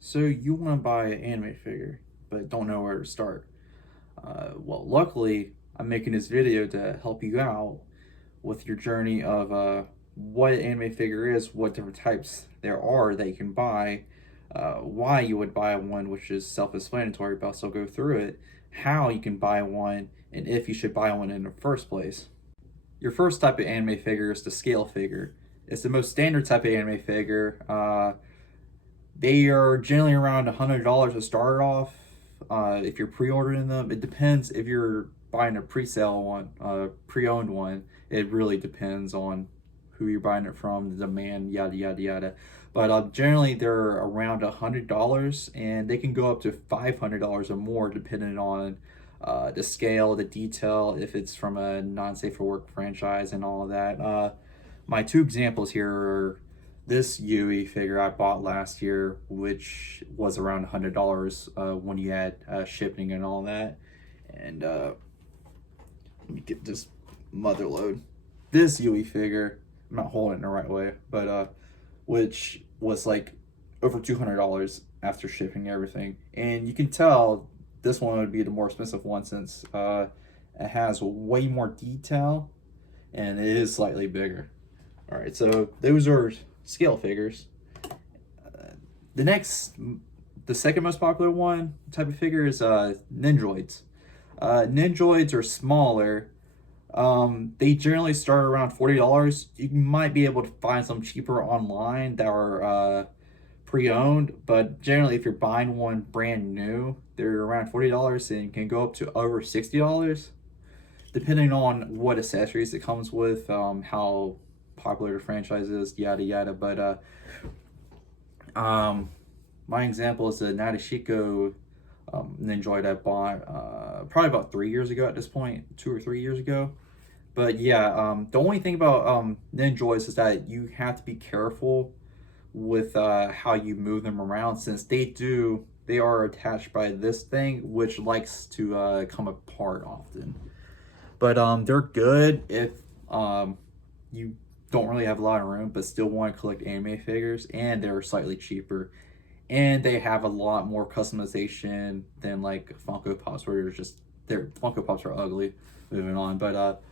So you want to buy an anime figure, but don't know where to start. Well, luckily, I'm making this video to help you out with your journey of what an anime figure is, what different types there are that you can buy, why you would buy one, which is self-explanatory, but I'll still go through it, how you can buy one, and if you should buy one in the first place. Your first type of anime figure is the scale figure. It's the most standard type of anime figure. They are generally around $100 to start off. If you're pre-ordering them, it depends if you're buying a pre-sale one, pre-owned one. It really depends on who you're buying it from, the demand, yada yada yada. But generally, they're around $100, and they can go up to $500 or more depending on the scale, the detail, if it's from a non-safe for work franchise, and all of that. My two examples here are this Yui figure I bought last year, which was around $100 when you add shipping and all that. And let me get this mother load. This Yui figure, I'm not holding it the right way, but which was like over $200 after shipping everything. And you can tell this one would be the more expensive one since it has way more detail and it is slightly bigger. All right, so those are scale figures. The next, the second most popular one type of figure is Ninjoids. Ninjoids are smaller. They generally start around $40. You might be able to find some cheaper online that are pre-owned, but generally if you're buying one brand new, they're around $40 and can go up to over $60 depending on what accessories it comes with, how popular the franchise is, yada yada. But my example is the Nadeshiko Ninjoid I bought probably about 3 years ago at this point, 2 or 3 years ago. But yeah, the only thing about Ninjoids is that you have to be careful with how you move them around since they are attached by this thing which likes to come apart often. But they're good if you don't really have a lot of room but still want to collect anime figures, and they're slightly cheaper. And they have a lot more customization than like Funko Pops, where they're just their Funko Pops are ugly. Moving on, but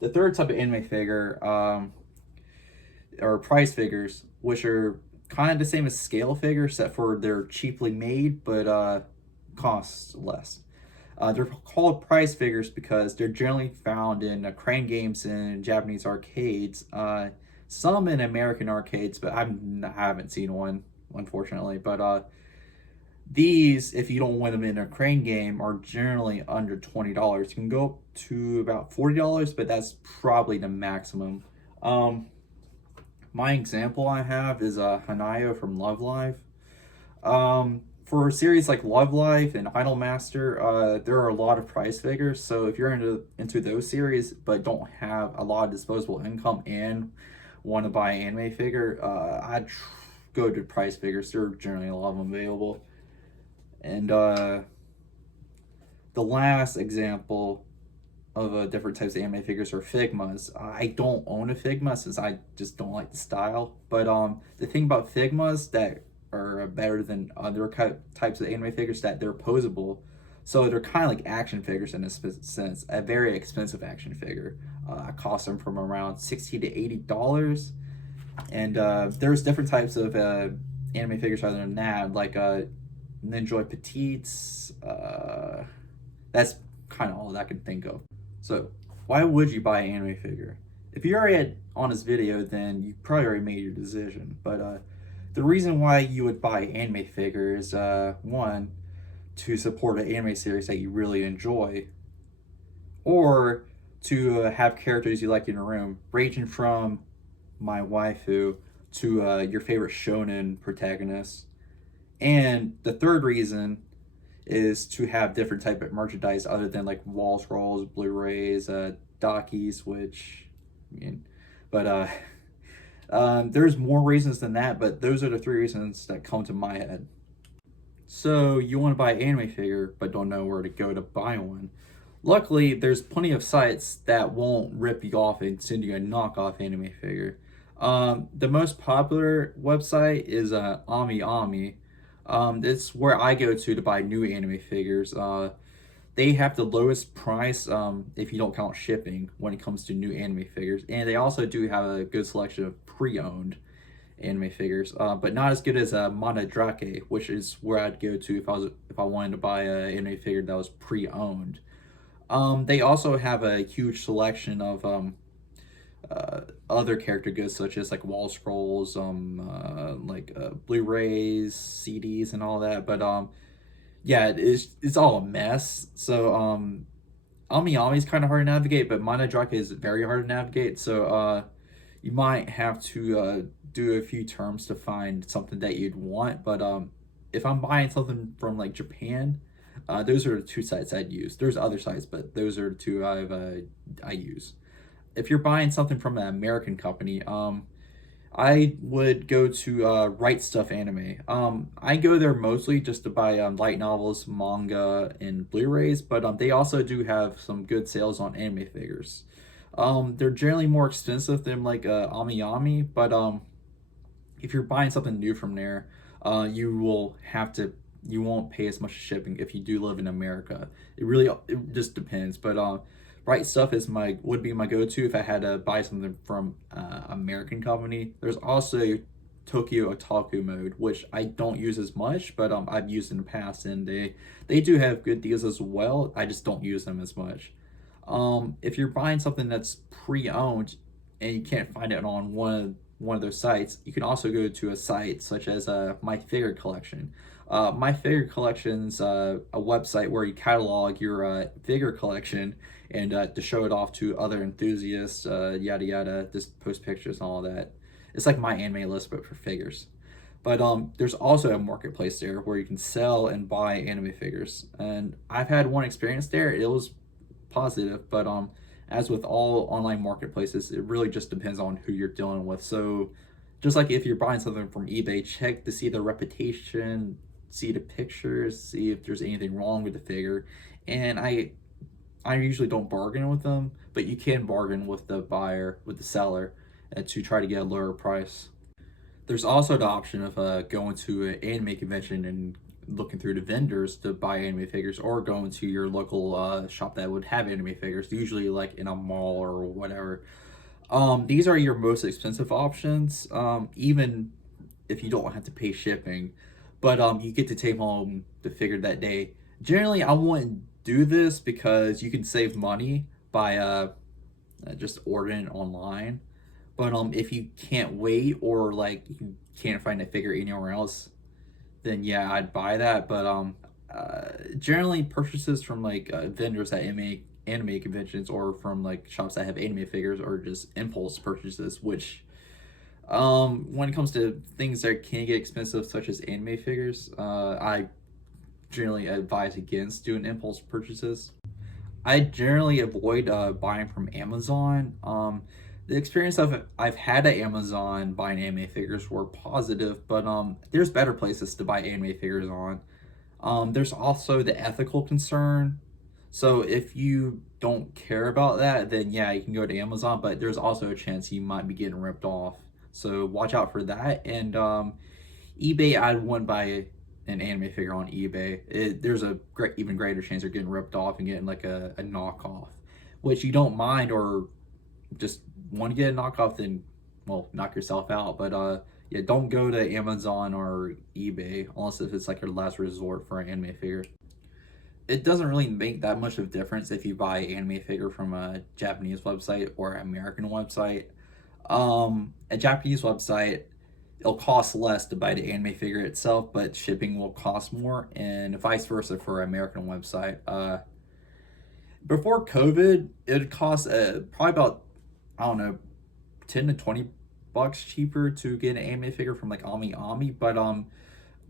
the third type of anime figure are prize figures, which are kind of the same as scale figures, except for they're cheaply made but cost less. They're called prize figures because they're generally found in crane games and Japanese arcades. Some in American arcades, but I haven't seen one, unfortunately. But these, if you don't win them in a crane game, are generally under $20. You can go up to about $40, but that's probably the maximum. My example I have is Hanayo from Love Live. For a series like Love Life and Idolmaster, there are a lot of prize figures. So if you're into those series but don't have a lot of disposable income and want to buy an anime figure, I'd go to prize figures. There are generally a lot of them available. And the last example of different types of anime figures are Figmas. I don't own a Figma since I just don't like the style. But the thing about Figmas that are better than other types of anime figures that they're posable. So they're kind of like action figures in a sense. A very expensive action figure. I cost them from around $60 to $80. And there's different types of anime figures other than that, like Ninjoid Petites. That's kind of all that I can think of. So, why would you buy an anime figure? If you already had on this video, then you probably already made your decision. But the reason why you would buy an anime figure is one, to support an anime series that you really enjoy, or to have characters you like in a room, ranging from my waifu to your favorite shonen protagonist. And the third reason is to have different type of merchandise other than like wall scrolls, Blu-rays, dockies, which I mean, but there's more reasons than that, but those are the three reasons that come to my head. So you want to buy an anime figure but don't know where to go to buy one. Luckily, there's plenty of sites that won't rip you off and send you a knockoff anime figure. The most popular website is AmiAmi. It's where I go to buy new anime figures. They have the lowest price, if you don't count shipping, when it comes to new anime figures, and they also do have a good selection of pre-owned anime figures, but not as good as Monodrake, which is where I'd go to if I wanted to buy an anime figure that was pre-owned. They also have a huge selection of other character goods such as like wall scrolls, Blu-rays, CDs, and all that. But yeah, it's all a mess. So Ami is kind of hard to navigate, but Monodrake is very hard to navigate. So you might have to do a few terms to find something that you'd want. But if I'm buying something from like Japan, those are the two sites I'd use. There's other sites, but those are the two I use. If you're buying something from an American company, I would go to Right Stuff Anime. I go there mostly just to buy light novels, manga, and Blu-rays, but they also do have some good sales on anime figures. They're generally more expensive than like Ami, but if you're buying something new from there, you won't pay as much shipping if you do live in America. It just depends, but Right Stuff would be my go-to if I had to buy something from American company. There's also Tokyo Otaku Mode, which I don't use as much, but I've used in the past, and they do have good deals as well. I just don't use them as much. If you're buying something that's pre-owned and you can't find it on one of those sites, you can also go to a site such as My Figure Collection. My Figure Collection's a website where you catalog your figure collection and to show it off to other enthusiasts, yada yada, just post pictures and all that. It's like My Anime List, but for figures. But there's also a marketplace there where you can sell and buy anime figures. And I've had one experience there. It was positive, but as with all online marketplaces, it really just depends on who you're dealing with. So just like if you're buying something from eBay, check to see the reputation, see the pictures, see if there's anything wrong with the figure. And I usually don't bargain with them, but you can bargain with the seller, to try to get a lower price. There's also the option of going to an anime convention and looking through the vendors to buy anime figures, or going to your local shop that would have anime figures, usually like in a mall or whatever. These are your most expensive options, even if you don't have to pay shipping, but you get to take home the figure that day. Generally, I wouldn't do this because you can save money by just ordering it online. But if you can't wait, or like you can't find a figure anywhere else, then yeah, I'd buy that. But generally purchases from like vendors at anime conventions, or from like shops that have anime figures, or just impulse purchases, which when it comes to things that can get expensive, such as anime figures, I generally advise against doing impulse purchases. I generally avoid buying from Amazon. The experience I've had at Amazon buying anime figures were positive, but there's better places to buy anime figures on. There's also the ethical concern. So if you don't care about that, then yeah, you can go to Amazon, but there's also a chance you might be getting ripped off. So watch out for that. And eBay, I wouldn't buy an anime figure on eBay. There's a even greater chance you're getting ripped off and getting like a knockoff, which you don't mind, or just want to get a knockoff, then well, knock yourself out. But yeah, don't go to Amazon or eBay unless if it's like your last resort for an anime figure. It doesn't really make that much of a difference if you buy an anime figure from a Japanese website or an American website. A Japanese website, it'll cost less to buy the anime figure itself, but shipping will cost more, and vice versa for an American website. Before COVID, it would cost probably about, I don't know, 10 to 20 bucks cheaper to get an anime figure from like Ami, but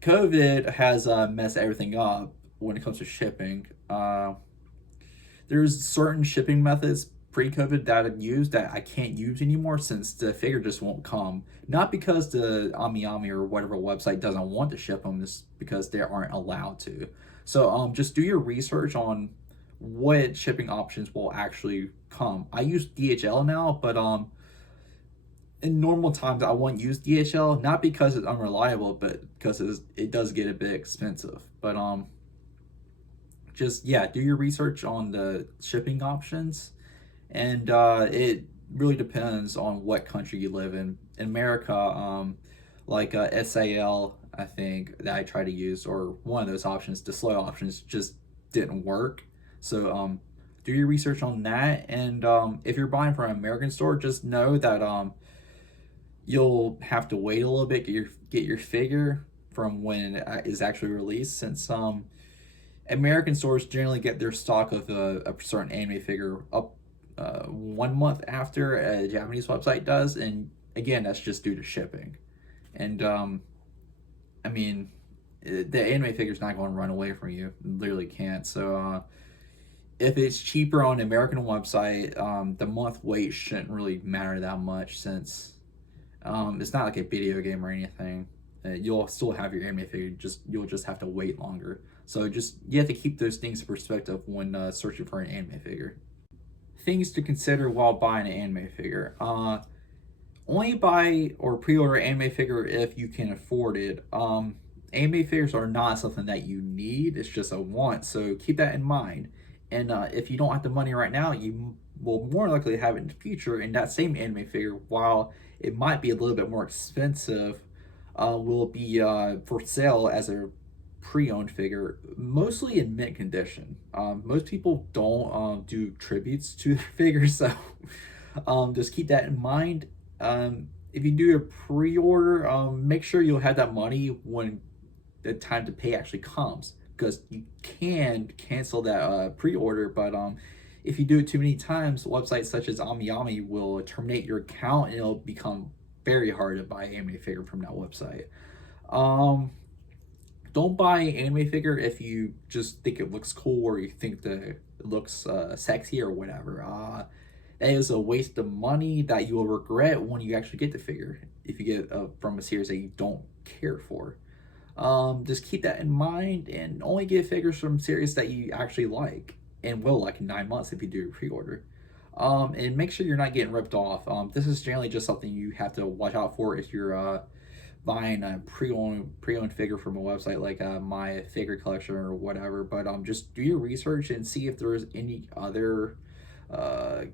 COVID has messed everything up when it comes to shipping. There's certain shipping methods pre-COVID that I've used that I can't use anymore, since the figure just won't come. Not because the Ami or whatever website doesn't want to ship them, just because they aren't allowed to. So just do your research on what shipping options will actually come. I use DHL now, but in normal times I won't use DHL, not because it's unreliable, but because it does get a bit expensive. But just yeah, do your research on the shipping options, and it really depends on what country you live in. In America, like SAL, I think that I tried to use, or one of those options, the slow options, just didn't work. So do your research on that, and if you're buying from an American store, just know that you'll have to wait a little bit get your figure from when it is actually released, since American stores generally get their stock of a certain anime figure up 1 month after a Japanese website does, and again, that's just due to shipping. And I mean, the anime figure's not going to run away from you. It literally can't. So if it's cheaper on the American website, the month wait shouldn't really matter that much, since it's not like a video game or anything. You'll still have your anime figure. You'll just have to wait longer. So just you have to keep those things in perspective when searching for an anime figure. Things to consider while buying an anime figure. Only buy or pre-order anime figure if you can afford it. Anime figures are not something that you need. It's just a want. So keep that in mind. And if you don't have the money right now, you will more likely have it in the future. And that same anime figure, while it might be a little bit more expensive, will be for sale as a pre-owned figure, mostly in mint condition. Most people don't do tributes to their figures, so just keep that in mind. If you do a pre-order, make sure you'll have that money when the time to pay actually comes, because you can cancel that pre-order, but if you do it too many times, websites such as AmiAmi will terminate your account, and it'll become very hard to buy anime figure from that website. Don't buy an anime figure if you just think it looks cool, or you think that it looks sexy or whatever. That is a waste of money that you will regret when you actually get the figure, if you get from a series that you don't care for. Just keep that in mind, and only get figures from series that you actually like and will like in 9 months if you do a pre-order. And make sure you're not getting ripped off. This is generally just something you have to watch out for if you're buying a pre-owned figure from a website like My Figure Collection or whatever. But just do your research and see if there's any other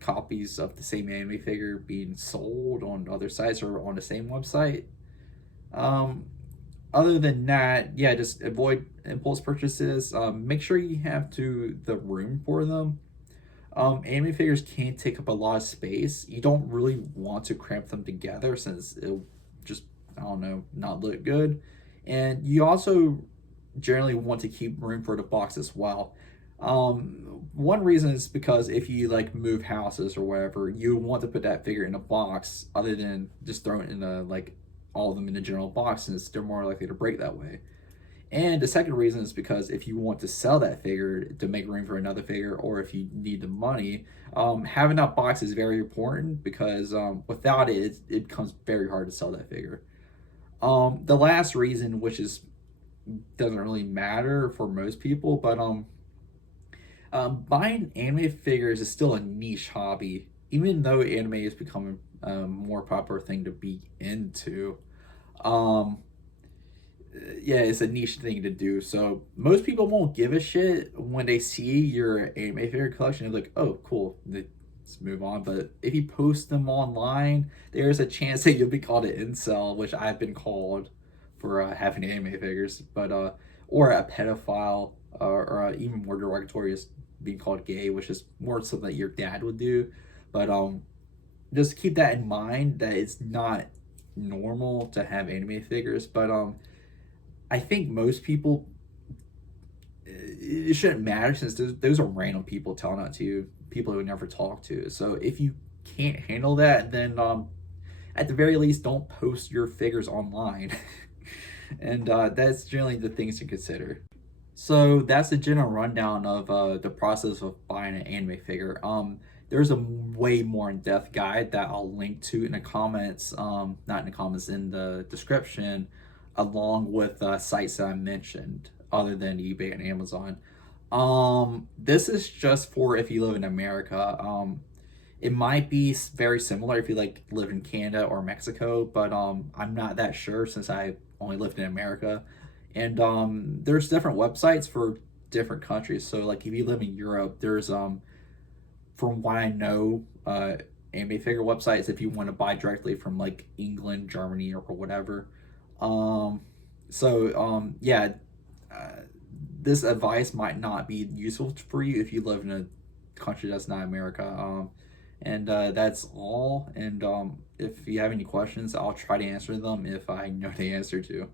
copies of the same anime figure being sold on other sites or on the same website. Other than that, yeah, just avoid impulse purchases. Make sure you have the room for them. Anime figures can take up a lot of space. You don't really want to cramp them together, since it'll just, I don't know, not look good. And you also generally want to keep room for the box as well. One reason is because if you like move houses or whatever, you want to put that figure in a box, other than just throwing it in a like all of them in a general box, since they're more likely to break that way. And the second reason is because if you want to sell that figure to make room for another figure, or if you need the money, having that box is very important, because without it becomes very hard to sell that figure. The last reason, which is doesn't really matter for most people, but buying anime figures is still a niche hobby, even though anime is becoming a more popular thing to be into. Um, yeah, it's a niche thing to do. So most people won't give a shit when they see your anime figure collection. They're like, "Oh, cool, let's move on." But if you post them online, there's a chance that you'll be called an incel, which I've been called for having anime figures, but or a pedophile, or even more derogatory is being called gay, which is more something that your dad would do. But just keep that in mind, that it's not normal to have anime figures. But I think most people, it shouldn't matter, since those are random people telling that to you, people who never talk to. So if you can't handle that, then at the very least, don't post your figures online. And that's generally the things to consider. So that's the general rundown of the process of buying an anime figure. There's a way more in-depth guide that I'll link to in the comments, not in the comments, in the description, along with sites that I mentioned, other than eBay and Amazon. This is just for if you live in America. It might be very similar if you like live in Canada or Mexico, but I'm not that sure since I only lived in America. And there's different websites for different countries. So like if you live in Europe, there's from what I know, anime figure websites if you want to buy directly from like England, Germany, or whatever. Um, yeah, uh, this advice might not be useful for you if you live in a country that's not America. And that's all. And if you have any questions, I'll try to answer them if I know the answer to.